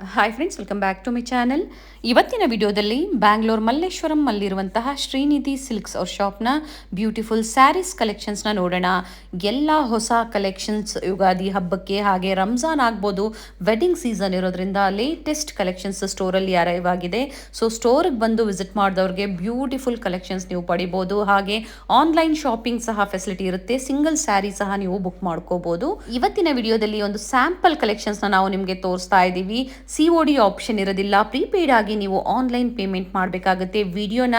Hi friends, welcome back to my channel. ಇವತ್ತಿನ ವಿಡಿಯೋದಲ್ಲಿ ಬ್ಯಾಂಗ್ಳೂರ್ ಮಲ್ಲೇಶ್ವರಂ ಅಲ್ಲಿರುವಂತಹ ಶ್ರೀನಿಧಿ ಸಿಲ್ಕ್ಸ್ ಅವ್ರ ಶಾಪ್ನ ಬ್ಯೂಟಿಫುಲ್ ಸ್ಯಾರೀಸ್ ಕಲೆಕ್ಷನ್ಸ್ನ ನೋಡೋಣ. ಎಲ್ಲ ಹೊಸ ಕಲೆಕ್ಷನ್ಸ್ ಯುಗಾದಿ ಹಬ್ಬಕ್ಕೆ ಹಾಗೆ ರಂಜಾನ್ ಆಗ್ಬೋದು, ವೆಡ್ಡಿಂಗ್ ಸೀಸನ್ ಇರೋದ್ರಿಂದ ಲೇಟೆಸ್ಟ್ ಕಲೆಕ್ಷನ್ಸ್ ಸ್ಟೋರಲ್ಲಿ ಅರೈವ್ ಆಗಿದೆ. ಸೊ ಸ್ಟೋರಿಗೆ ಬಂದು ವಿಸಿಟ್ ಮಾಡಿದವ್ರಿಗೆ ಬ್ಯೂಟಿಫುಲ್ ಕಲೆಕ್ಷನ್ಸ್ ನೀವು ಪಡಿಬೋದು. ಹಾಗೆ ಆನ್ಲೈನ್ ಶಾಪಿಂಗ್ ಸಹ ಫೆಸಿಲಿಟಿ ಇರುತ್ತೆ. ಸಿಂಗಲ್ ಸ್ಯಾರಿ ಸಹ ನೀವು ಬುಕ್ ಮಾಡ್ಕೋಬಹುದು. ಇವತ್ತಿನ ವಿಡಿಯೋದಲ್ಲಿ ಒಂದು ಸ್ಯಾಂಪಲ್ ಕಲೆಕ್ಷನ್ಸ್ನ ನಾವು ನಿಮಗೆ ತೋರಿಸ್ತಾ ಇದ್ದೀವಿ. COD ಆಪ್ಷನ್ ಇರೋದಿಲ್ಲ. ಪ್ರೀಪೇಯ್ಡ್ ಆಗಿ ನೀವು ಆನ್ಲೈನ್ ಪೇಮೆಂಟ್ ಮಾಡಬೇಕಾಗುತ್ತೆ. ವಿಡಿಯೋನ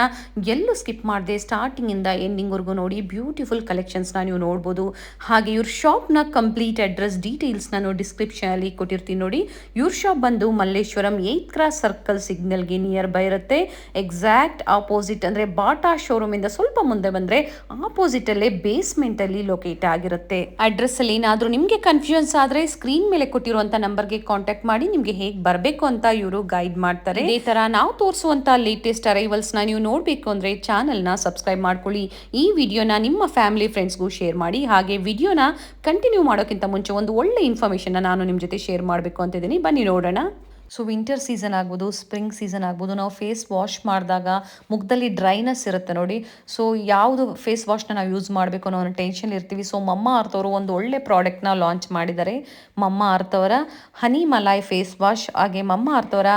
ಎಲ್ಲೂ ಸ್ಕಿಪ್ ಮಾಡದೆ ಸ್ಟಾರ್ಟಿಂಗಿಂದ ಎಂಡಿಂಗ್ವರೆಗೂ ನೋಡಿ. ಬ್ಯೂಟಿಫುಲ್ ಕಲೆಕ್ಷನ್ಸ್ನ ನೀವು ನೋಡ್ಬೋದು. ಹಾಗೆ ಇವ್ರ ಶಾಪ್ನ ಕಂಪ್ಲೀಟ್ ಅಡ್ರೆಸ್ ಡೀಟೇಲ್ಸ್ ನಾನು ಡಿಸ್ಕ್ರಿಪ್ಷನಲ್ಲಿ ಕೊಟ್ಟಿರ್ತೀನಿ ನೋಡಿ. ಇವ್ರ ಶಾಪ್ ಬಂದು ಮಲ್ಲೇಶ್ವರಂ 8th ಕ್ರಾಸ್ ಸರ್ಕಲ್ ಸಿಗ್ನಲ್ಗೆ ನಿಯರ್ ಬೈ ಇರುತ್ತೆ. ಎಕ್ಸಾಕ್ಟ್ ಆಪೋಸಿಟ್ ಅಂದರೆ ಬಾಟಾ ಶೋರೂಮಿಂದ ಸ್ವಲ್ಪ ಮುಂದೆ ಬಂದರೆ ಆಪೋಸಿಟಲ್ಲೇ ಬೇಸ್ಮೆಂಟಲ್ಲಿ ಲೊಕೇಟ್ ಆಗಿರುತ್ತೆ. ಅಡ್ರೆಸ್ಸಲ್ಲಿ ಏನಾದರೂ ನಿಮಗೆ ಕನ್ಫ್ಯೂಷನ್ಸ್ ಆದರೆ ಸ್ಕ್ರೀನ್ ಮೇಲೆ ಕೊಟ್ಟಿರುವಂಥ ನಂಬರ್ಗೆ ಕಾಂಟ್ಯಾಕ್ಟ್ ಮಾಡಿ ನಿಮಗೆ ಹೇಗೆ ಬರಬೇಕು ಅಂತ ಇವರು ಗೈಡ್ ಮಾಡ್ತಾರೆ. ಇದೇ ತರ ನಾವು ತೋರಿಸುವಂತ ಲೇಟೆಸ್ಟ್ ಅರೈವಲ್ಸ್ ನ ನೀವು ನೋಡಬೇಕು ಅಂದ್ರೆ ಚಾನೆಲ್ ನ ಸಬ್ಸ್ಕ್ರೈಬ್ ಮಾಡ್ಕೊಳ್ಳಿ. ಈ ವಿಡಿಯೋನ ನಿಮ್ಮ ಫ್ಯಾಮಿಲಿ ಫ್ರೆಂಡ್ಸ್ಗೂ ಶೇರ್ ಮಾಡಿ. ಹಾಗೆ ವಿಡಿಯೋನ ಕಂಟಿನ್ಯೂ ಮಾಡೋಕ್ಕಿಂತ ಮುಂಚೆ ಒಂದು ಒಳ್ಳೆ ಇನ್ಫಾರ್ಮೇಷನ್ ನಾನು ನಿಮ್ಮ ಜೊತೆ ಶೇರ್ ಮಾಡಬೇಕು ಅಂತಿದ್ದೀನಿ. ಬನ್ನಿ ನೋಡೋಣ. ಸೊ ವಿಂಟರ್ ಸೀಸನ್ ಆಗ್ಬೋದು, ಸ್ಪ್ರಿಂಗ್ ಸೀಸನ್ ಆಗ್ಬೋದು, ನಾವು ಫೇಸ್ ವಾಶ್ ಮಾಡಿದಾಗ ಮುಖದಲ್ಲಿ ಡ್ರೈನೆಸ್ ಇರುತ್ತೆ ನೋಡಿ. ಸೊ ಯಾವುದು ಫೇಸ್ ವಾಶ್ನ ನಾವು ಯೂಸ್ ಮಾಡಬೇಕು ಅನ್ನೋ ಒಂದು ಟೆನ್ಷನ್ ಇರ್ತೀವಿ. ಸೊ ಮಮ್ಮ ಅರ್ತ್ ಅವರು ಒಂದು ಒಳ್ಳೆ ಪ್ರಾಡಕ್ಟ್ನ ಲಾಂಚ್ ಮಾಡಿದ್ದಾರೆ. ಮಮ್ಮ ಅರ್ತ್ ಅವರ ಹನಿ ಮಲಾಯ್ ಫೇಸ್ ವಾಶ್, ಹಾಗೆ ಮಮ್ಮ ಅರ್ತ್ ಅವರ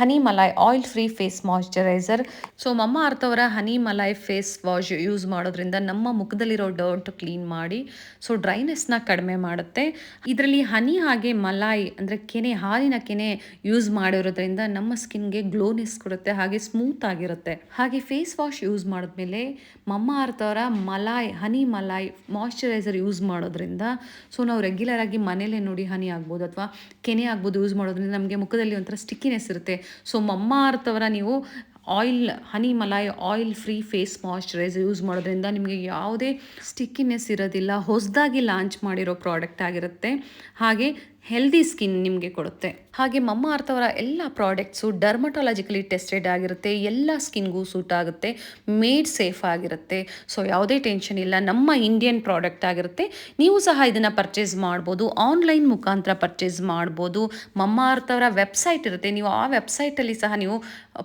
honey malai oil free face moisturiser. So Mamaearth ಅವರ honey malai face wash use ಮಾಡೋದ್ರಿಂದ ನಮ್ಮ ಮುಖದಲ್ಲಿರೋ ಡರ್ಟ್ ಕ್ಲೀನ್ ಮಾಡಿ ಸೊ ಡ್ರೈನೆಸ್ನ ಕಡಿಮೆ ಮಾಡುತ್ತೆ. ಇದರಲ್ಲಿ ಹನಿ ಹಾಗೆ ಮಲಾಯ್ ಅಂದರೆ ಕೆನೆ, ಹಾಲಿನ ಕೆನೆ ಯೂಸ್ ಮಾಡಿರೋದ್ರಿಂದ ನಮ್ಮ ಸ್ಕಿನ್ಗೆ ಗ್ಲೋನೆಸ್ ಕೊಡುತ್ತೆ, ಹಾಗೆ ಸ್ಮೂತ್ ಆಗಿರುತ್ತೆ. ಹಾಗೆ ಫೇಸ್ ವಾಶ್ ಯೂಸ್ ಮಾಡಿದ್ಮೇಲೆ ಮಮ್ಮ ಅರ್ತ್ ಅವರ ಹನಿ ಮಲಾಯ್ ಮಾಯ್ಶ್ಚರೈಸರ್ ಯೂಸ್ ಮಾಡೋದ್ರಿಂದ ಸೊ ನಾವು ರೆಗ್ಯುಲರ್ ಆಗಿ ಮನೇಲೆ ನೋಡಿ ಹನಿ ಆಗ್ಬೋದು ಅಥವಾ ಕೆನೆ ಆಗ್ಬೋದು ಯೂಸ್ ಮಾಡೋದ್ರಿಂದ ನಮಗೆ ಮುಖದಲ್ಲಿ ಒಂಥರ ಸ್ಟಿಕ್ಕಿನೆಸ್ ಇರುತ್ತೆ. ಸೊ ಮಮ್ಮ ಅರ್ತ್ ಅವರ ನೀವು honey malai oil free face moisturiser use ಮಾಡೋದ್ರಿಂದ ನಿಮಗೆ ಯಾವುದೇ ಸ್ಟಿಕ್ಕಿನೆಸ್ ಇರೋದಿಲ್ಲ. ಹೊಸದಾಗಿ ಲಾಂಚ್ ಮಾಡಿರೋ ಪ್ರಾಡಕ್ಟ್ ಆಗಿರುತ್ತೆ. ಹಾಗೆ ಹೆಲ್ದಿ ಸ್ಕಿನ್ ನಿಮಗೆ ಕೊಡುತ್ತೆ. ಹಾಗೆ ಮಮ್ಮ ಅರ್ತ್ ಅವರ ಎಲ್ಲ ಪ್ರಾಡಕ್ಟ್ಸು ಡರ್ಮಟಾಲಜಿಕಲಿ ಟೆಸ್ಟೆಡ್ ಆಗಿರುತ್ತೆ. ಎಲ್ಲ ಸ್ಕಿನ್ಗೂ ಸೂಟ್ ಆಗುತ್ತೆ, ಮೇಡ್ ಸೇಫ್ ಆಗಿರುತ್ತೆ. ಸೊ ಯಾವುದೇ ಟೆನ್ಷನ್ ಇಲ್ಲ, ನಮ್ಮ ಇಂಡಿಯನ್ ಪ್ರಾಡಕ್ಟ್ ಆಗಿರುತ್ತೆ. ನೀವು ಸಹ ಇದನ್ನು ಪರ್ಚೇಸ್ ಮಾಡ್ಬೋದು, ಆನ್ಲೈನ್ ಮುಖಾಂತರ ಪರ್ಚೇಸ್ ಮಾಡ್ಬೋದು. ಮಮ್ಮ ಅರ್ತ್ ಅವರ ವೆಬ್ಸೈಟ್ ಇರುತ್ತೆ, ನೀವು ಆ ವೆಬ್ಸೈಟಲ್ಲಿ ಸಹ ನೀವು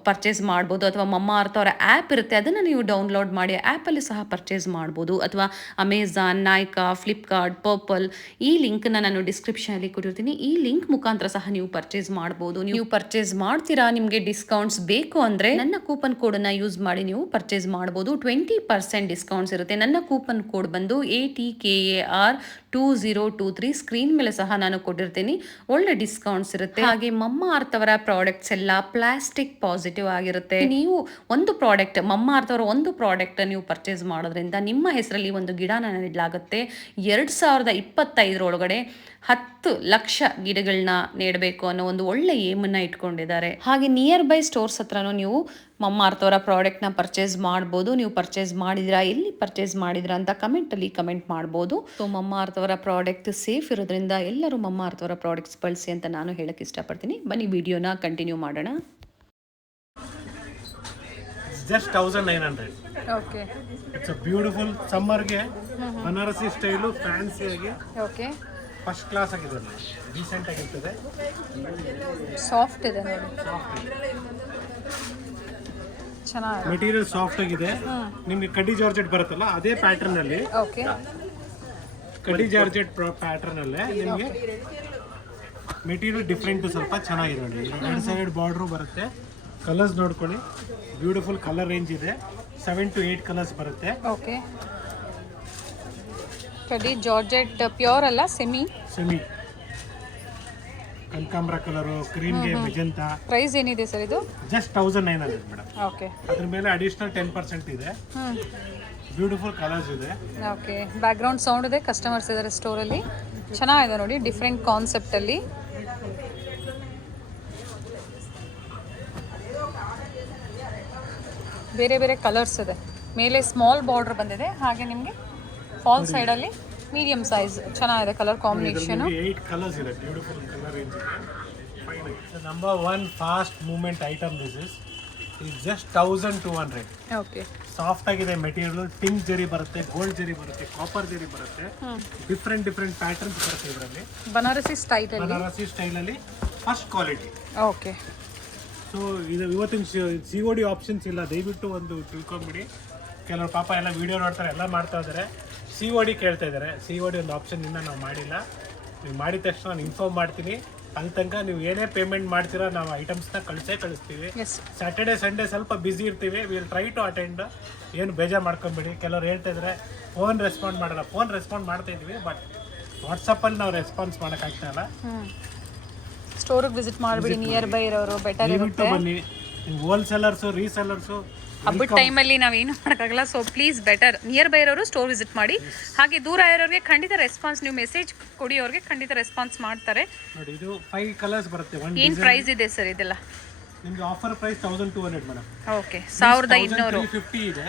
ಪರ್ಚೇಸ್ ಮಾಡ್ಬೋದು. ಅಥವಾ ಮಮ್ಮ ಅರ್ತ್ ಅವರ ಆ್ಯಪ್ ಇರುತ್ತೆ, ಅದನ್ನು ನೀವು ಡೌನ್ಲೋಡ್ ಮಾಡಿ ಆ್ಯಪಲ್ಲಿ ಸಹ ಪರ್ಚೇಸ್ ಮಾಡ್ಬೋದು. ಅಥವಾ ಅಮೆಝಾನ್, ನೈಕಾ, ಫ್ಲಿಪ್ಕಾರ್ಟ್, ಪರ್ಪಲ್, ಈ ಲಿಂಕ್ನ ನಾನು ಡಿಸ್ಕ್ರಿಪ್ಷನಲ್ಲಿ ಕೊಟ್ಟಿರ್ತೀನಿ. ಈ ಲಿಂಕ್ ಮುಖಾಂತರ ಸಹ ನೀವು ಪರ್ಚೇಸ್ ಮಾಡ್ಬೋದು. ನೀವು ಪರ್ಚೇಸ್ ಮಾಡ್ತೀರಾ, ನಿಮಗೆ ಡಿಸ್ಕೌಂಟ್ಸ್ ಬೇಕು ಅಂದರೆ ನನ್ನ ಕೂಪನ್ ಕೋಡನ್ನು ಯೂಸ್ ಮಾಡಿ ನೀವು ಪರ್ಚೇಸ್ ಮಾಡ್ಬೋದು. 20% ಡಿಸ್ಕೌಂಟ್ಸ್ ಇರುತ್ತೆ. ನನ್ನ ಕೂಪನ್ ಕೋಡ್ ಬಂದು ATKAR2023. ಸ್ಕ್ರೀನ್ ಮೇಲೆ ಸಹ ನಾನು ಕೊಟ್ಟಿರ್ತೀನಿ. ಒಳ್ಳೆ ಡಿಸ್ಕೌಂಟ್ಸ್ ಇರುತ್ತೆ. ಹಾಗೆ ಮಮ್ಮ ಅರ್ತ್ ಅವರ ಪ್ರಾಡಕ್ಟ್ಸ್ ಎಲ್ಲ ಪ್ಲಾಸ್ಟಿಕ್ ಪಾಸಿಟಿವ್ ಆಗಿರುತ್ತೆ. ನೀವು ಒಂದು ಪ್ರಾಡಕ್ಟ್ ಮಮ್ಮ ಅರ್ತ್ ಅವರ ಒಂದು ಪ್ರಾಡಕ್ಟ್ ನೀವು ಪರ್ಚೇಸ್ ಮಾಡೋದ್ರಿಂದ ನಿಮ್ಮ ಹೆಸರಲ್ಲಿ ಒಂದು ಗಿಡನ ನೆಡಲಾಗುತ್ತೆ. 2025 10 ಲಕ್ಷ ಗಿಡಗಳನ್ನ ನೆಡಬೇಕು ಅನ್ನೋ ಒಂದು ಒಳ್ಳೆ ಏಮನ್ನ ಇಟ್ಕೊಂಡಿದ್ದಾರೆ. ಹಾಗೆ ನಿಯರ್ ಬೈ ಸ್ಟೋರ್ಸ್ ಹತ್ರನೂ ನೀವು ಮಮ್ಮ ಅರ್ತ್ ಅವರ ಪ್ರಾಡಕ್ಟ್ನ ಪರ್ಚೇಸ್ ಮಾಡ್ಬೋದು. ನೀವು ಪರ್ಚೇಸ್ ಮಾಡಿದಿರಾ, ಎಲ್ಲಿ ಪರ್ಚೇಸ್ ಮಾಡಿದಿರಾ ಅಂತ ಕಮೆಂಟಲ್ಲಿ ಕಮೆಂಟ್ ಮಾಡ್ಬೋದು. ಸೊ ಮಮ್ಮ ಅರ್ತ್ ಅವರ ಪ್ರಾಡಕ್ಟ್ ಸೇಫ್ ಇರೋದ್ರಿಂದ ಎಲ್ಲರೂ ಮಮ್ಮ ಅರ್ತ್ ಅವರ ಪ್ರಾಡಕ್ಟ್ಸ್ ಬಳಸಿ ಅಂತ ನಾನು ಹೇಳಕ್ಕೆ ಇಷ್ಟಪಡ್ತೀನಿ. ಬನ್ನಿ ವಿಡಿಯೋನ ಕಂಟಿನ್ಯೂ ಮಾಡೋಣ. Just 1900. Okay It's a beautiful ಸಮ್ಮರ್ಗೆ ಬನಾರಸಿ ಸ್ಟೈಲು ಫ್ಯಾನ್ಸಿ ಆಗಿ ಓಕೆ ಫಸ್ಟ್ ಕ್ಲಾಸ್ ಆಗಿದೆ, ಡೀಸೆಂಟ್ ಆಗಿರ್ತದೆ. ಸಾಫ್ಟ್ ಇದೆ ನೋಡಿ, ಚೆನ್ನಾಗಿದೆ. ಮೆಟೀರಿಯಲ್ ಸಾಫ್ಟ್ ಆಗಿದೆ. ನಿಮಗೆ ಕಡ್ಡಿ ಜಾರ್ಜೆಟ್ ಬರುತ್ತಲ್ಲ ಅದೇ ಪ್ಯಾಟರ್ನ್ ಅಲ್ಲಿ, ಓಕೆ ಕಡ್ಡಿ ಜಾರ್ಜೆಟ್ ಪ್ಯಾಟರ್ನ್ ಅಲ್ಲೇ ನಿಮಗೆ ಮೆಟೀರಿಯಲ್ ಡಿಫ್ರೆಂಟ್ ಸ್ವಲ್ಪ ಚೆನ್ನಾಗಿದೆ ನೋಡಿ. 2 ಸೈಡ್ ಬಾರ್ಡ್ರು ಬರುತ್ತೆ. ಕಲರ್ಸ್ ನೋಡ್ಕೊಳ್ಳಿ, ಬ್ಯೂಟಿಫುಲ್ ಕಲರ್ ರೇಂಜ್ ಇದೆ. 7 to 8 ಕಲರ್ಸ್ ಬರುತ್ತೆ. ಓಕೆ ಕಡಿ ಜಾರ್ಜೆಟ್ ಪ್ಯೂರ್ ಅಲ್ಲ, ಸೆಮಿ ಕನಕಾಂಬ್ರ ಕಲರು, ಕ್ರೀಮ್ಗೆ ಮೆಜೆಂಟಾ. ಪ್ರೈಸ್ ಏನಿದೆ ಸರ್ ಇದು? Just 1900 madam. ಓಕೆ ಅದ್ರ ಮೇಲೆ ಅಡಿಷನಲ್ 10% ಇದೆ. ಬ್ಯೂಟಿಫುಲ್ ಕಲರ್ಸ್ ಇದೆ. ಓಕೆ ಬ್ಯಾಕ್ಗ್ರೌಂಡ್ ಸೌಂಡ್ ಇದೆ, ಕಸ್ಟಮರ್ಸ್ ಇದ್ದಾರೆ ಸ್ಟೋರಲ್ಲಿ. ಚೆನ್ನಾಗಿದೆ ನೋಡಿ, ಡಿಫ್ರೆಂಟ್ ಕಾನ್ಸೆಪ್ಟಲ್ಲಿ. ಬೇರೆ ಬೇರೆ ಕಲರ್ಸ್ ಇದೆ. ಮೇಲೆ ಸ್ಮಾಲ್ ಬಾರ್ಡರ್ ಬಂದಿದೆ, ಹಾಗೆ ನಿಮಗೆ ಫಾಲ್ ಸೈಡಲ್ಲಿ ಮೀಡಿಯಂ ಸೈಜ್. ಚೆನ್ನಾಗಿದೆ ಕಲರ್ ಕಾಂಬಿನೇಷನ್. 8 ಕಲರ್ಸ್ ಇದೆ, ಬ್ಯೂಟಿಫುಲ್ ಕಲರ್ ರೇಂಜ್ ಇದೆ. Number 1 fast movement item this is just 1200. Okay soft ಆಗಿದೆ ಮೆಟೀರಿಯಲ್. ಪಿಂಕ್ ಜರಿ ಬರುತ್ತೆ, ಗೋಲ್ಡ್ ಜರಿ ಬರುತ್ತೆ, ಕಾಪರ್ ಜರಿ ಬರುತ್ತೆ. ಡಿಫ್ರೆಂಟ್ ಪ್ಯಾಟರ್ನ್ಸ್ ಬರುತ್ತೆ ಇದರಲ್ಲಿ. ಬನಾರಸಿ ಸ್ಟೈಲಲ್ಲಿ ಬನಾರಸಿ ಸ್ಟೈಲಲ್ಲಿ ಫಸ್ಟ್ ಕ್ವಾಲಿಟಿ. ಓಕೆ. ಸೊ ಇದು ಇವತ್ತಿನ COD ಆಪ್ಷನ್ಸ್ ಇಲ್ಲ, ದಯವಿಟ್ಟು ಒಂದು ತಿಳ್ಕೊಂಬಿಡಿ. ಕೆಲವರು ಪಾಪ ಎಲ್ಲ ವೀಡಿಯೋ ನೋಡ್ತಾರೆ, ಎಲ್ಲ ಮಾಡ್ತಾ ಇದ್ದಾರೆ, COD ಕೇಳ್ತಾ ಇದ್ದಾರೆ. COD ಒಂದು ಆಪ್ಷನ್ ಇನ್ನೂ ನಾವು ಮಾಡಿಲ್ಲ. ನೀವು ಮಾಡಿದ ತಕ್ಷಣ ನಾನು ಇನ್ಫಾರ್ಮ್ ಮಾಡ್ತೀನಿ. ಅಲ್ಲಿ ತನಕ ನೀವು ಏನೇ ಪೇಮೆಂಟ್ ಮಾಡ್ತೀರಾ ನಾವು ಐಟಮ್ಸ್ನ ಕಳಿಸ್ತೀವಿ. ಸ್ಯಾಟರ್ಡೆ ಸಂಡೇ ಸ್ವಲ್ಪ ಬ್ಯುಸಿ ಇರ್ತೀವಿ, ವಿಲ್ ಟ್ರೈ ಟು ಅಟೆಂಡ್. ಏನು ಬೇಜಾರು ಮಾಡ್ಕೊಂಬಿಡಿ. ಕೆಲವ್ರು ಹೇಳ್ತಾ ಇದ್ದಾರೆ ಫೋನ್ ರೆಸ್ಪಾಂಡ್ ಮಾಡಲ್ಲ. ಫೋನ್ ರೆಸ್ಪಾಂಡ್ ಮಾಡ್ತಾ ಇದ್ವಿ, ಬಟ್ ವಾಟ್ಸಪ್ಪಲ್ಲಿ ನಾವು ರೆಸ್ಪಾನ್ಸ್ ಮಾಡೋಕ್ಕಾಗ್ತಾ ಇಲ್ಲ. ಸ್ಟೋರಿಗೆ ವಿಸಿಟ್ ಮಾಡಿಬಿಡಿ, ನಿಯರ್ ಬೈ ಇರೋರು ಬೆಟರ್ ಇರುತ್ತೆ. ಬನ್ನಿ, ನೀವು ಹೋಲ್ಸೇಲರ್ಸು ರೀಸೇಲರ್ಸು ಹಬ್ಬದ ಟೈಮಲ್ಲಿ ನಾವೇನು ಮಾಡೋಕ್ಕಾಗಲ್ಲ. So please better near by ಇರೋರು ಸ್ಟೋರ್ ವಿಸಿಟ್ ಮಾಡಿ. ಹಾಗೆ ದೂರ ಇರೋರಿಗೆ ಖಂಡಿತ ರೆಸ್ಪಾನ್ಸ್, ನೀವು ಮೆಸೇಜ್ ಕೊಡಿ ಅವ್ರಿಗೆ, ಖಂಡಿತ ರೆಸ್ಪಾನ್ಸ್ ಮಾಡ್ತಾರೆ. ನೋಡಿ ಇದು 5 ಕಲರ್ಸ್ ಬರುತ್ತೆ. ಏನು ಪ್ರೈಸ್ ಇದೆ ಸರ್ ಇದೆಲ್ಲ? ನಿಮಗೆ ಆಫರ್ ಪ್ರೈಸ್ 1200 ಮೇಡಮ್. ಓಕೆ, 1200. 350 ಇದೆ.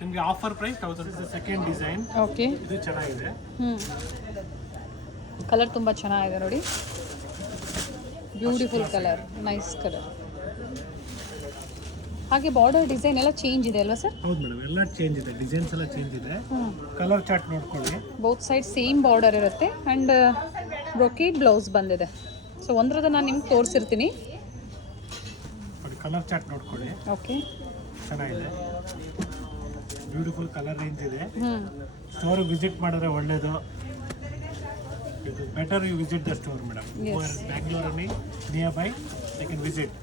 ನಿಮಗೆ offer price 1000. Second design. Okay, ಇದು ಚೆನ್ನಾಗಿದೆ. ಕಲರ್ ತುಂಬ ಚೆನ್ನಾಗಿದೆ ನೋಡಿ, ಬ್ಯೂಟಿಫುಲ್ ಕಲರ್, ನೈಸ್ ಕಲರ್. ಹಾಗೆ ಬಾರ್ಡರ್ ಡಿಸೈನ್ ಎಲ್ಲ ಚೇಂಜ್ ಇದೆ ಅಲ್ವಾ ಸರ್? ಹೌದು ಮೇಡಮ್, ಎಲ್ಲ ಚೇಂಜ್ ಇದೆ, ಡಿಸೈನ್ಸ್ ಎಲ್ಲ ಚೇಂಜ್ ಇದೆ. ಕಲರ್ ಚಾರ್ಟ್ ನೋಡ್ಕೊಳ್ಳಿ. ಬೋತ್ ಸೈಡ್ ಸೇಮ್ ಬಾರ್ಡರ್ ಇರುತ್ತೆ ಆ್ಯಂಡ್ ಬ್ರೊಕೇಡ್ ಬ್ಲೌಸ್ ಬಂದಿದೆ. ಸೊ ಒಂದ್ರದ್ದು ನಾನು ನಿಮ್ಗೆ ತೋರಿಸಿರ್ತೀನಿ. ಕಲರ್ ಚಾರ್ಟ್ ನೋಡ್ಕೊಳ್ಳಿ. ಓಕೆ, ಚೆನ್ನಾಗಿದೆ, ಬ್ಯೂಟಿಫುಲ್ ಕಲರ್ ರೇಂಜ್ ಇದೆ. ಸ್ಟೋರ್ ವಿಸಿಟ್ ಮಾಡಿದ್ರೆ ಒಳ್ಳೇದು. Better you visit the store madam. ಬ್ಯಾಂಗ್ಳೂರಲ್ಲಿ near by you can visit.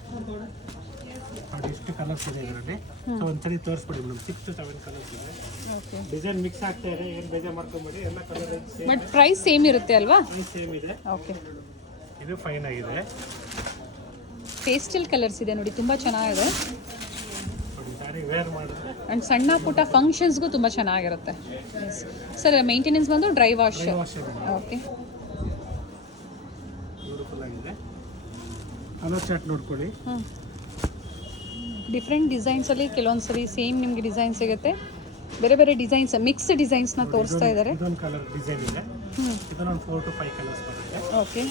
ನೋಡಿ ಇಷ್ಟು ಕಲರ್ಸ್ ಇದೆ ಇದರಲ್ಲಿ. ಸೊ ಒಂದ್ಸರಿ ತೋರಿಸ್ಬಿಡಿ ಮೇಡಮ್. 6 to 7 ಕಲರ್ಸ್ ಇದೆ. ಓಕೆ, ಡಿಸೈನ್ ಮಿಕ್ಸ್ ಆಗ್ತಾ ಇದೆ, ಏನು ಬೇಜಾರು ಮಾಡ್ಕೊಂಬೇಡಿ. ಎಲ್ಲ colour range but price same ಇರುತ್ತೆ ಅಲ್ವಾ? ಸೇಮ್ ಇದೆ. ಓಕೆ, ಇದು ಫೈನ್ ಆಗಿದೆ. ಪೇಸ್ಟಲ್ ಕಲರ್ಸ್ ಇದೆ ನೋಡಿ, ತುಂಬ ಚೆನ್ನಾಗಿದೆ. ನೋಡಿ ಸಾರಿ ವೇರ್ ಮಾಡಿದ್ರೆ ಆ್ಯಂಡ್ ಸಣ್ಣ ಪುಟ್ಟ ಫಂಕ್ಷನ್ಸ್ಗೂ ತುಂಬ ಚೆನ್ನಾಗಿರುತ್ತೆ. ಸರ್ ಮೇಂಟೆನೆನ್ಸ್ ಬಂದು ಡ್ರೈ ವಾಶ್. ಓಕೆ, ಬ್ಯೂಟಿಫುಲ್ ಆಗಿದೆ. ಕಲರ್ ಚಾರ್ಟ್ ನೋಡ್ಕೊಳ್ಳಿ. ಡಿಫ್ರೆಂಟ್ ಡಿಸೈನ್ಸಲ್ಲಿ ಕೆಲವೊಂದು ಸರಿ ಸೇಮ್ ನಿಮಗೆ ಡಿಸೈನ್ ಸಿಗುತ್ತೆ, ಬೇರೆ ಬೇರೆ ಡಿಸೈನ್ಸ್, ಮಿಕ್ಸ್ ಡಿಸೈನ್ಸ್ನ ತೋರಿಸ್ತಾ ಇದ್ದಾರೆ. ಇದೊಂದು ಕಲರ್ ಡಿಸೈನ್ ಇದೆ. ಇದನ್ನೊಂದು 4 to 5 ಕಲರ್ಸ್ ಬರುತ್ತೆ. ಓಕೆ,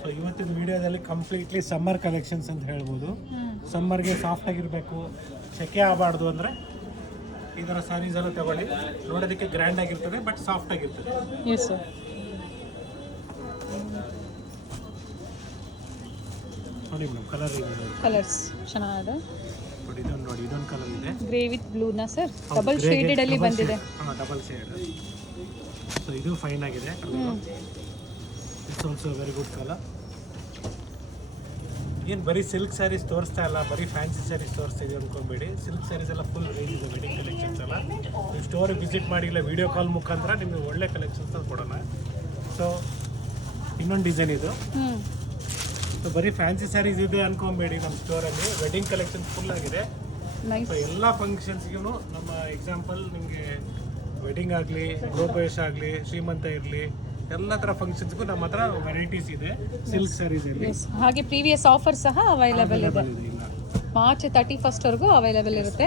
ಸೊ ಇವತ್ತಿನ ವಿಡಿಯೋದಲ್ಲಿ ಕಂಪ್ಲೀಟ್ಲಿ ಸಮ್ಮರ್ ಕಲೆಕ್ಷನ್ಸ್ ಅಂತ ಹೇಳ್ಬೋದು. ಸಮ್ಮರ್ಗೆ ಸಾಫ್ಟ್ ಆಗಿರಬೇಕು, ಸೆಕೆ ಆಗಬಾರ್ದು ಅಂದರೆ ಈ ಥರ ಸ್ಯಾರೀಸ್ ಎಲ್ಲ ತಗೊಳ್ಳಿ. ನೋಡೋದಕ್ಕೆ ಗ್ರ್ಯಾಂಡ್ ಆಗಿರ್ತದೆ, ಬಟ್ ಸಾಫ್ಟ್ ಆಗಿರ್ತದೆ. Yes sir. ನೋಡಿ ಮೇಡಮ್, ಕಲರ್ ಇದೆ. ಕಲರ್ಸ್ ಚೆನ್ನಾಗಿದೆ ನೋಡಿ, ಇದೊಂದು ನೋಡಿ, ಇದೊಂದು ಕಲರ್ ಇದೆ. ಗ್ರೇ ವಿತ್ ಬ್ಲೂನಾ ಸರ್? ಡಬಲ್ ಶೇಡೆಡ್ ಅಲ್ಲಿ ಬಂದಿದೆ. ಹಾಂ, ಡಬಲ್ ಶೇಡ್. ಸೊ ಇದು ಫೈನ್ ಆಗಿದೆ. It's also very good colour. ಏನು ಬರೀ ಸಿಲ್ಕ್ ಸ್ಯಾರೀಸ್ ತೋರಿಸ್ತಾ ಇಲ್ಲ, ಬರೀ ಫ್ಯಾನ್ಸಿ ಸ್ಯಾರೀಸ್ ತೋರಿಸ್ತಿದ್ದೀವಿ ಅಂದ್ಕೊಂಬೇಡಿ. ಸಿಲ್ಕ್ ಸ್ಯಾರೀಸ್ ಎಲ್ಲ ಫುಲ್ ರೇಂಜ್ ಇದೆ, ವೆಡ್ಡಿಂಗ್ ಕಲೆಕ್ಷನ್ಸ್ ಎಲ್ಲ. ನೀವು ಸ್ಟೋರಿಗೆ ವಿಸಿಟ್ ಮಾಡಿ, ಇಲ್ಲ ವೀಡಿಯೋ ಕಾಲ್ ಮುಖಾಂತರ ನಿಮಗೆ ಒಳ್ಳೆ ಕಲೆಕ್ಷನ್ಸ್ ಕೊಡೋಣ. ಸೊ ಇನ್ನೊಂದು ಡಿಸೈನ್ ಇದು. ಸೊ ಬರೀ ಫ್ಯಾನ್ಸಿ ಸ್ಯಾರೀಸ್ ಇದೆ ಅನ್ಕೊಂಬೇಡಿ. ನಮ್ಮ ಸ್ಟೋರಲ್ಲಿ ವೆಡ್ಡಿಂಗ್ ಕಲೆಕ್ಷನ್ಸ್ ಫುಲ್ ಆಗಿದೆ. ಸೊ ಎಲ್ಲ ಫಂಕ್ಷನ್ಸ್ಗೂ ನಮ್ಮ ಎಕ್ಸಾಂಪಲ್ ನಿಮಗೆ ವೆಡ್ಡಿಂಗ್ ಆಗಲಿ, ಗೃಹಪ್ರವೇಶ ಆಗಲಿ, ಶ್ರೀಮಂತ ಇರಲಿ, ಎಲ್ಲ ಥರ ಫಂಕ್ಷನ್ಸ್ಗೂ ನಮ್ಮ ಹತ್ರ ವೆರೈಟೀಸ್ ಇದೆ ಸಿಲ್ಕ್ ಸ್ಯಾರೀಸಲ್ಲಿ. ಹಾಗೆ ಪ್ರೀವಿಯಸ್ ಆಫರ್ ಸಹ ಅವೈಲೇಬಲ್ ಇದೆ. ಮಾರ್ಚ್ 31st ವರೆಗೂ ಅವೈಲೇಬಲ್ ಇರುತ್ತೆ.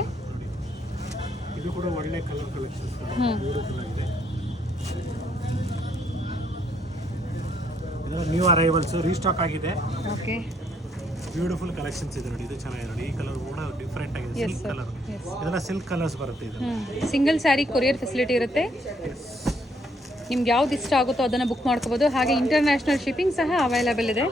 ಇದು ಕೂಡ ಒಳ್ಳೆ ಕಲರ್ ಕಲೆಕ್ಷನ್ಸ್, ಬ್ಯೂಟಿಫುಲ್ ಆಗಿದೆ. ಇದು ನ್ಯೂ ಅರೈವಲ್ಸ್, ರೀಸ್ಟಾಕ್ ಆಗಿದೆ. ಓಕೆ, ಬ್ಯೂಟಿಫುಲ್ ಕಲೆಕ್ಷನ್ಸ್ ಇದೆ ನೋಡಿ. ಇದು ಚೆನ್ನಾಗಿದೆ ನೋಡಿ, ಈ ಕಲರ್ ಕೂಡ ಡಿಫ್ರೆಂಟ್ ಆಗಿದೆ. ಸಿಲ್ಕ್ ಕಲರ್, ಇದೆಲ್ಲ ಸಿಲ್ಕ್ ಕಲರ್ಸ್ ಬರುತ್ತೆ. ಇದು ಸಿಂಗಲ್ ಸ್ಯಾರಿ ಕೊರಿಯರ್ ಫೆಸಿಲಿಟಿ ಇರುತ್ತೆ. ನಿಮ್ಗೆ ಯಾವ್ದು ಇಷ್ಟ ಆಗುತ್ತೋ ಅದನ್ನು ಬುಕ್ ಮಾಡ್ಕೋಬೋದು. ಹಾಗೆ ಇಂಟರ್ನ್ಯಾಷನಲ್ ಶಿಪ್ಪಿಂಗ್ ಸಹ ಅವೈಲೇಬಲ್ ಇದೆ.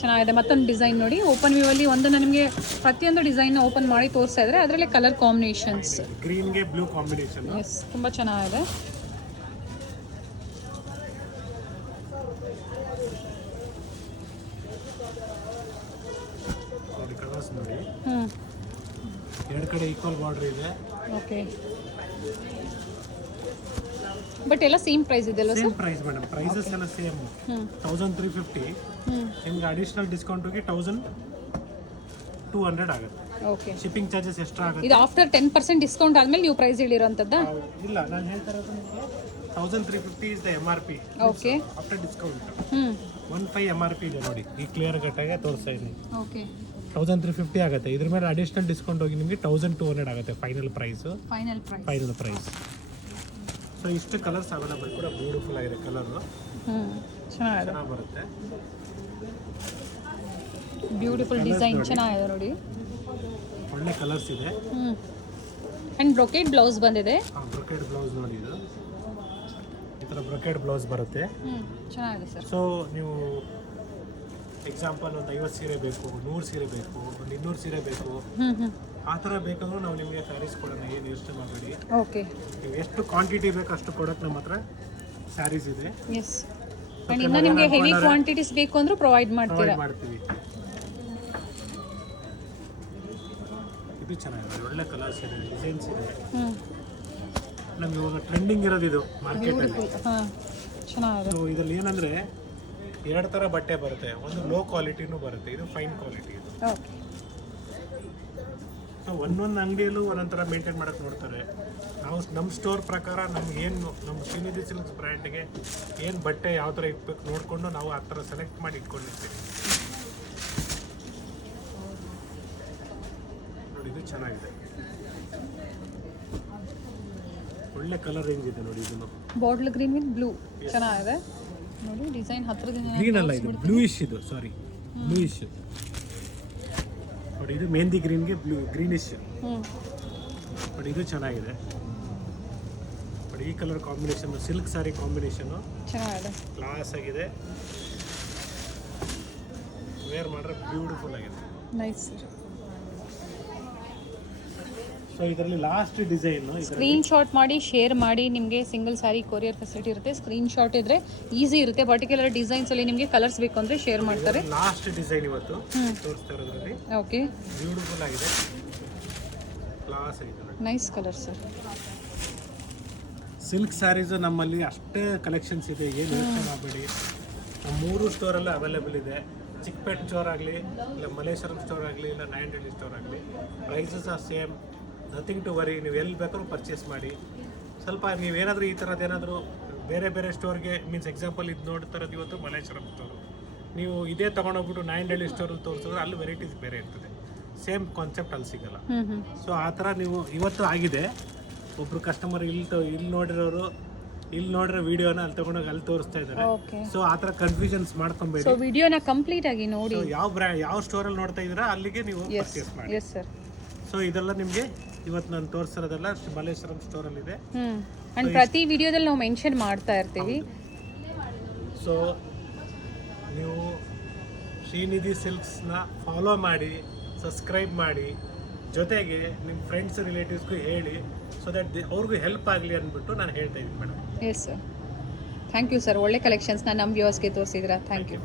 ಚೆನ್ನಾಗಿದೆ. ಮತ್ತೊಂದು ಡಿಸೈನ್ ನೋಡಿ, ಓಪನ್ ವ್ಯೂ ಅಲ್ಲಿ ಒಂದನ್ನು ನಿಮಗೆ ಪ್ರತಿಯೊಂದು ಡಿಸೈನ್ ಓಪನ್ ಮಾಡಿ ತೋರಿಸ್ತಾ ಇದ್ದಾರೆ. ಅದರಲ್ಲಿ ಕಲರ್ ಕಾಂಬಿನೇಷನ್ಸ್, ಗ್ರೀನ್ಗೆ ಬ್ಲೂ ಕಾಂಬಿನೇಷನ್. ಎಸ್, ತುಂಬ ಚೆನ್ನಾಗಿದೆ. ನೋಡಿ ಕಲರ್ಸ್ ನೋಡಿ, ಎರಡು ಕಡೆ ಈಕ್ವಲ್ ಬಾರ್ಡರ್ ಇದೆ. ಓಕೆ, ಬಟ್ ಎಲ್ಲ ಸೇಮ್ ಪ್ರೈಸ್ ಇದೆ ಅಲ್ವಾ same sir? Price madam, prices ಎಲ್ಲ ಸೇಮ್. 1350. ನಿಮ್ಗೆ ಅಡಿಷನಲ್ ಡಿಸ್ಕೌಂಟ್ಗೆ 1200 ಆಗುತ್ತೆ. ಓಕೆ, ಶಿಪ್ಪಿಂಗ್ ಚಾರ್ಜಸ್ ಎಕ್ಸ್ಟ್ರಾ ಆಗುತ್ತೆ. ಇದು ಆಫ್ಟರ್ 10% ಡಿಸ್ಕೌಂಟ್ ಆದ್ಮೇಲೆ ನೀವು ಪ್ರೈಸ್ ಹೇಳಿರೋಂಥದ್ದಾ? ಇಲ್ಲ, ನಾನು ಹೇಳ್ತಾ ಇರೋದು ನಿಮಗೆ 1350 is the MRP. Okay, after discount 15 MRP ಇದೆ ನೋಡಿ. ಈ ಕ್ಲಿಯರ್ ಕಟ್ಟಾಗೆ ತೋರಿಸ್ತಾ ಇದ್ದೀನಿ. ಓಕೆ, 1350 ಆಗುತ್ತೆ. ಇದ್ರ ಮೇಲೆ ಅಡಿಷನಲ್ ಡಿಸ್ಕೌಂಟ್ ಹೋಗಿ ನಿಮಗೆ 1200 ಆಗುತ್ತೆ final price. Final price. So ಇಷ್ಟು ಕಲರ್ಸ್ ಅವೈಲೇಬಲ್, ಕೂಡ ಬ್ಯೂಟಿಫುಲ್ ಆಗಿದೆ ಕಲರು. ಚೆನ್ನಾಗಿ ಬರುತ್ತೆ. ಬ್ಯೂಟಿಫುಲ್ ಡಿಸೈನ್ ಚೆನ್ನಾಗಿದೆ ನೋಡಿ, ಒಳ್ಳೆ ಕಲರ್ಸ್ ಇದೆ. ಅಂಡ್ ಬ್ರೊಕೇಡ್ ಬ್ಲೌಸ್ ಬಂದಿದೆ. ಬ್ರೊಕೇಡ್ ಬ್ಲೌಸ್ ನೋಡಿ. ಇದು ಥರ ಬ್ರೊಕೆಡ್ ಬ್ಲೌಸ್ ಬರುತ್ತೆ. ಚೆನ್ನಾಗಿದೆ ಸರ್. ಸೊ ನೀವು ಎಕ್ಸಾಂಪಲ್ ಒಂದು 50 ಸೀರೆ ಬೇಕು, 100 ಸೀರೆ ಬೇಕು, ಒಂದು 200 ಸೀರೆ ಬೇಕು, ಆ ಥರ ಬೇಕಂದ್ರೂ ನಾವು ನಿಮಗೆ ಸ್ಯಾರೀಸ್ ಕೊಡೋಣ, ಏನು ಯೋಚನೆ ಮಾಡಬೇಡಿ. ಓಕೆ. ನೀವು ಎಷ್ಟು ಕ್ವಾಂಟಿಟಿ ಬೇಕು ಅಷ್ಟು ಕೊಡೋಕ್ಕೆ ನಮ್ಮ ಹತ್ರ ಸ್ಯಾರೀಸ್ ಇದೆ. ಎಸ್. ಆ್ಯಂಡ್ ಇನ್ನು ನಿಮಗೆ ಹೆವಿ ಕ್ವಾಂಟಿಟೀಸ್ ಬೇಕು ಅಂದರೂ ಪ್ರೊವೈಡ್ ಮಾಡ್ತೀರಾ? ಮಾಡ್ತೀವಿ. ಇದು ಚೆನ್ನಾಗಿದೆ, ಒಳ್ಳೆ ಕಲರ್ಸ್ ಇದೆ, ಡಿಸೈನ್ಸ್ ಇದೆ. ನಮ್ಗೆ ಇವಾಗ ಟ್ರೆಂಡಿಂಗ್ ಇರೋದು ಇದು ಮಾರ್ಕೆಟಲ್ಲಿ. ಹಾಂ, ಚೆನ್ನಾಗಿದೆ. ಸೊ ಇದರಲ್ಲಿ ಏನಂದರೆ 2 ಥರ ಬಟ್ಟೆ ಬರುತ್ತೆ. ಒಂದು ಲೋ ಕ್ವಾಲಿಟಿನೂ ಬರುತ್ತೆ, ಇದು ಫೈನ್ ಕ್ವಾಲಿಟಿ. ಇದು ಓಕೆ. ಸೊ ಒಂದೊಂದು ಅಂಗಡಿಯಲ್ಲೂ ಒಂದೊಂದು ಥರ ಮೇಂಟೈನ್ ಮಾಡೋಕ್ಕೆ ನೋಡ್ತಾರೆ. ನಾವು ನಮ್ಮ ಸ್ಟೋರ್ ಪ್ರಕಾರ ನಮಗೇನು ನಮ್ಮ ಶ್ರೀನಿಧಿ ಸಿಲ್ಕ್ಸ್ ಬ್ರ್ಯಾಂಡ್ಗೆ ಏನು ಬಟ್ಟೆ ಯಾವ ಥರ ಇಟ್ಬೇಕು ನೋಡಿಕೊಂಡು ನಾವು ಆ ಥರ ಸೆಲೆಕ್ಟ್ ಮಾಡಿ ಇಟ್ಕೊಂಡಿರ್ತೀವಿ. ನೋಡಿ ಇದು ಚೆನ್ನಾಗಿದೆ, ಒಳ್ಳೆ ಕಲರ್ ರೇಂಜ್ ಇದೆ ನೋಡಿ. ಇದನ್ನು ಬಾಟ್ಲ್ ಗ್ರೀನ್ ವಿತ್ ಬ್ಲೂ ಚೆನ್ನಾಗಿದೆ ನೋಡಿ. ಡಿಸೈನ್ ಹತ್ರದಿಂದ ಗ್ರೀನ್ ಅಲ್ಲ, ಇದು ಬ್ಲೂಯಿಶ್, ಇದು ಸಾರಿ ಬ್ಲೂಯಿಶ್ ನೋಡಿ. ಇದು ಮೆಹಂದಿ ಗ್ರೀನ್ಗೆ ಗ್ರೀನಿಶ್ ನೋಡಿ. ಇದು ಚೆನ್ನಾಗಿದೆ ನೋಡಿ. ಈ colour combination silk sari combination ಚೆನ್ನಾಗಿದೆ, ಕ್ಲಾಸ್ ಆಗಿದೆ. ವೇರ್ ಮಾಡ್ರೆ ಬ್ಯೂಟಿಫುಲ್ ಆಗಿದೆ. Nice sir. ಸೊ ಇದರಲ್ಲಿ ಲಾಸ್ಟ್ ಡಿಸೈನ್ ಸ್ಕ್ರೀನ್ ಶಾಟ್ ಮಾಡಿ ಶೇರ್ ಮಾಡಿ. ನಿಮಗೆ ಸಿಂಗಲ್ ಸ್ಯಾರಿ ಕೊರಿಯರ್ ಫೆಸಿಲಿಟಿ ಇರುತ್ತೆ. ಸ್ಕ್ರೀನ್ ಶಾಟ್ ಇದ್ರೆ ಈಸಿ ಇರುತ್ತೆ. ಪರ್ಟಿಕ್ಯುಲರ್ ಡಿಸೈನ್ಸ್ ಅಲ್ಲಿ ನಿಮಗೆ ಕಲರ್ಸ್ ಬೇಕು ಅಂದ್ರೆ ಶೇರ್ ಮಾಡ್ತಾರೆ. ಲಾಸ್ಟ್ ಡಿಸೈನ್ ಇವತ್ತು ತೋರಿಸ್ತಾ ಇರೋದ್ರಲ್ಲಿ. ಓಕೆ. ಬ್ಯೂಟಿಫುಲ್ ಆಗಿದೆ, ಕ್ಲಾಸ್ ಆಗಿದೆ. Nice colour sir. Silk saris ನಮ್ಮಲ್ಲಿ ಅಷ್ಟೇ ಕಲೆಕ್ಷನ್ಸ್ ಇದೆ, ಏನು ಯೋಚನೆ ಮಾಡಬೇಡಿ. ನಮ್ಮ 3 ಸ್ಟೋರಲ್ಲೂ ಅವೈಲೇಬಲ್ ಇದೆ. ಚಿಕ್ಕಪೇಟೆ ಸ್ಟೋರ್ ಆಗಲಿ, ಇಲ್ಲ ಮಲ್ಲೇಶ್ವರಂ ಸ್ಟೋರ್ ಆಗಲಿ, ಇಲ್ಲ ನಾಯಂಡಹಳ್ಳಿ ಸ್ಟೋರ್ ಆಗಲಿ, prices are same, nothing to worry. ನೀವು ಎಲ್ಲಿ ಬೇಕಾದ್ರೂ ಪರ್ಚೇಸ್ ಮಾಡಿ. ಸ್ವಲ್ಪ ನೀವೇನಾದರೂ ಈ ಥರದ್ದು ಏನಾದರೂ ಬೇರೆ ಬೇರೆ ಸ್ಟೋರ್ಗೆ ಮೀನ್ಸ್ ಎಕ್ಸಾಂಪಲ್ ಇದು ನೋಡ್ತಾ ಇರೋದು ಇವತ್ತು ಮಲ್ಲೇಶ್ವರಂ ಸ್ಟೋರು, ನೀವು ಇದೇ ತೊಗೊಂಡೋಗ್ಬಿಟ್ಟು ನಾಯಂಡಹಳ್ಳಿ ಸ್ಟೋರಲ್ಲಿ ತೋರಿಸಿದ್ರೆ ಅಲ್ಲಿ ವೆರೈಟೀಸ್ ಬೇರೆ ಇರ್ತದೆ, ಸೇಮ್ ಕಾನ್ಸೆಪ್ಟ್ ಅಲ್ಲಿ ಸಿಗಲ್ಲ. ಸೊ ಆ ಥರ ನೀವು ಇವತ್ತು ಆಗಿದೆ. ಒಬ್ಬರು ಕಸ್ಟಮರ್ ಇಲ್ಲಿ ನೋಡಿರೋರು ಇಲ್ಲಿ ನೋಡಿರೋ ವಿಡಿಯೋನ ಅಲ್ಲಿ ತಗೊಂಡೋಗಿ ಅಲ್ಲಿ ತೋರಿಸ್ತಾ ಇದ್ದಾರೆ. ಸೊ ಆ ಥರ ಕನ್ಫ್ಯೂಷನ್ಸ್ ಮಾಡ್ಕೊಬೇಡಿ. ಸೊ ವಿಡಿಯೋನ ಕಂಪ್ಲೀಟ್ ಆಗಿ ನೋಡಿ. ಯಾವ ಸ್ಟೋರಲ್ಲಿ ನೋಡ್ತಾ ಇದ್ದೀರಾ ಅಲ್ಲಿಗೆ ನೀವು ಪರ್ಚೇಸ್ ಮಾಡಿ. Yes sir. ಸೊ ಇದೆಲ್ಲ ನಿಮಗೆ ಇವತ್ತು ನಾನು ತೋರಿಸಿರೋದೆಲ್ಲ ಮಲ್ಲೇಶ್ವರಂ ಸ್ಟೋರಲ್ಲಿದೆ. ಅಂಡ್ ಪ್ರತಿ ವಿಡಿಯೋದಲ್ಲಿ ನಾವು ಮೆನ್ಷನ್ ಮಾಡ್ತಾ ಇರ್ತೀವಿ. ಸೊ ನೀವು ಶ್ರೀನಿಧಿ ಸಿಲ್ಕ್ಸ್ನ ಫಾಲೋ ಮಾಡಿ, ಸಬ್ಸ್ಕ್ರೈಬ್ ಮಾಡಿ, ಜೊತೆಗೆ ನಿಮ್ಮ ಫ್ರೆಂಡ್ಸ್ ರಿಲೇಟಿವ್ಸ್ಗೂ ಹೇಳಿ, ಸೊ ದಟ್ ಅವ್ರಿಗೂ ಹೆಲ್ಪ್ ಆಗಲಿ ಅಂದ್ಬಿಟ್ಟು ನಾನು ಹೇಳ್ತಾ ಇದ್ದೀನಿ madam. Yes sir. Thank you sir. ಒಳ್ಳೆ ಕಲೆಕ್ಷನ್ಸ್ನ ನಮ್ಮ ವ್ಯೂವರ್ಸ್ಗೆ ತೋರಿಸಿದ್ರಾ. Thank you.